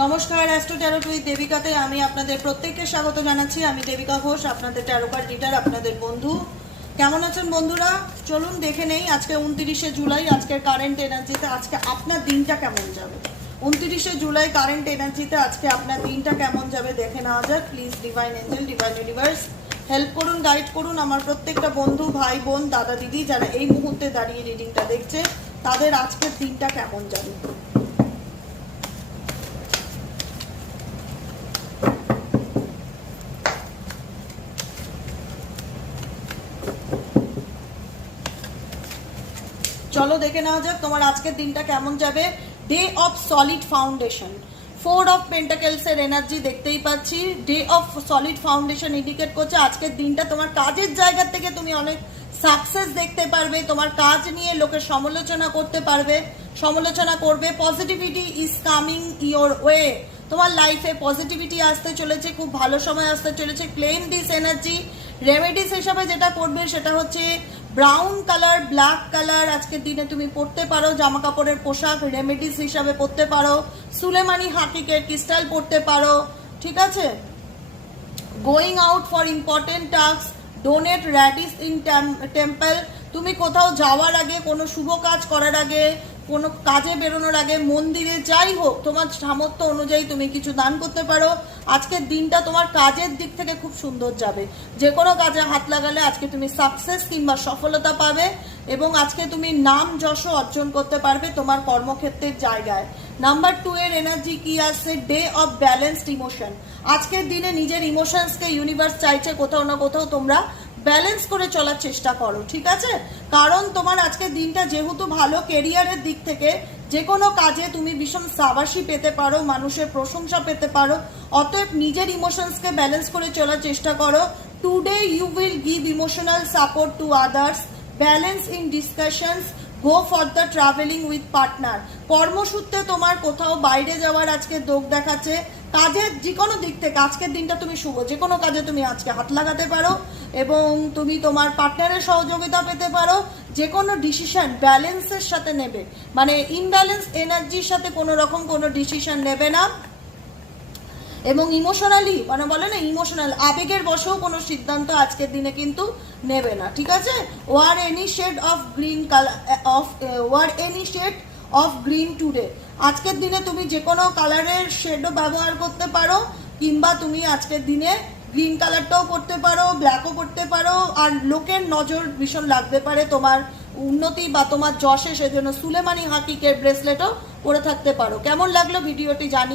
নমস্কার, astro tarot with দেবিকাতে আমি আপনাদের প্রত্যেককে স্বাগত জানাচ্ছি। আমি দেবিকা ঘোষ, আপনাদের ট্যারো কার্ড রিডার, আপনাদের বন্ধু। কেমন আছেন বন্ধুরা? চলুন দেখে নেই আজকে 29শে জুলাই আজকের কারেন্ট এনার্জিতে আজকে আপনার দিনটা কেমন যাবে। 29শে জুলাই কারেন্ট এনার্জিতে আজকে আপনার দিনটা কেমন যাবে দেখে নেওয়া যাক। Please divine Angel, divine universe help করুন, গাইড করুন আমার প্রত্যেকটা বন্ধু, ভাই বোন, দাদা দিদি যারা এই মুহূর্তে দাঁড়িয়ে রিডিংটা দেখছে, তাদের আজকের দিনটা কেমন যাবে। চলো দেখে নেওয়া যাক তোমার আজকের দিনটা কেমন যাবে। Day of solid foundation, 4 of pentacles এর এনার্জি দেখতেই পাচ্ছি। Day of solid foundation indicate করছে আজকের দিনটা তোমার কাজের জায়গা থেকে তুমি অনেক সাকসেস দেখতে পারবে, তোমার কাজ নিয়ে লোকের সমালোচনা করতে পারবে, সমালোচনা করবে। Positivity is coming your way, তোমার লাইফে পজিটিভিটি আসতে চলেছে, খুব ভালো সময় আসতে চলেছে। Claim this energy. রেমেডিস হিসাবে যেটা করবে সেটা হচ্ছে ব্রাউন কালার, ব্ল্যাক কালার আজকের দিনে তুমি পরতে পারো, জামা কাপড়ের পোশাক রেমেডিস হিসাবে পরতে পারো। সুলেমানি হাকিকের ক্রিস্টাল পরতে পারো, ঠিক আছে। Going out for important task, donate radish in temple. তুমি কোথাও যাওয়ার আগে, কোনো শুভ কাজ করার আগে, কোনো কাজে বেরোনোর আগে, মন্দিরে যাই হোক তোমার সামর্থ্য অনুযায়ী তুমি কিছু দান করতে পারো। আজকের দিনটা তোমার কাজের দিক থেকে খুব সুন্দর যাবে। যে কোনো কাজে হাত লাগালে আজকে তুমি সাকসেস কিংবা সফলতা পাবে এবং আজকে তুমি নাম যশ অর্জন করতে পারবে তোমার কর্মক্ষেত্রের জায়গায়। নাম্বার 2 এর এনার্জি কি আসছে? Day of balanced emotion. আজকের দিনে নিজের ইমোশনসকে ইউনিভার্স চাইছে কোথাও না কোথাও তোমরা ব্যালেন্স করে চলার চেষ্টা করো, ঠিক আছে। কারণ তোমার আজকের দিনটা যেহেতু ভালো, কেরিয়ারের দিক থেকে যে কোনো কাজে তুমি ভীষণ সাবাসী পেতে পারো, মানুষের প্রশংসা পেতে পারো। অতএব নিজের ইমোশনসকে ব্যালেন্স করে চলার চেষ্টা করো। Today you will give emotional support to others, balance in discussions, go for the travelling with partner. কর্মসূত্রে তোমার কোথাও বাইরে যাওয়ার আজকে যোগ দেখাচ্ছে। কাজের যে কোনো দিক থেকে আজকের দিনটা তুমি শুভ, যে কোনো কাজে তুমি আজকে হাত লাগাতে পারো এবং তুমি তোমার পার্টনারের সহযোগিতা পেতে পারো। যে কোনো ডিসিশন ব্যালেন্সের সাথে নেবে, মানে ইনব্যালেন্স এনার্জির সাথে কোনো রকম কোনো ডিসিশন নেবে না। এবং ইমোশনালি, মানে বলে না ইমোশনাল, আবেগের বশেও কোনো সিদ্ধান্ত আজকের দিনে কিন্তু নেবে না, ঠিক আছে। Wear any shade of green colour of wear any shade of green today. আজকের দিনে তুমি যে কোনো কালারের শেডও ব্যবহার করতে পারো, কিংবা তুমি আজকের দিনে গ্রিন কালারটাও করতে পারো, ব্ল্যাকও করতে পারো। আর লোকের নজর ভীষণ লাগতে পারে তোমার উন্নতি বা তোমার যশে, সেজন্য সুলেমানি হাকিকের ব্রেসলেটও পরে থাকতে পারো। কেমন লাগলো ভিডিওটি জানি।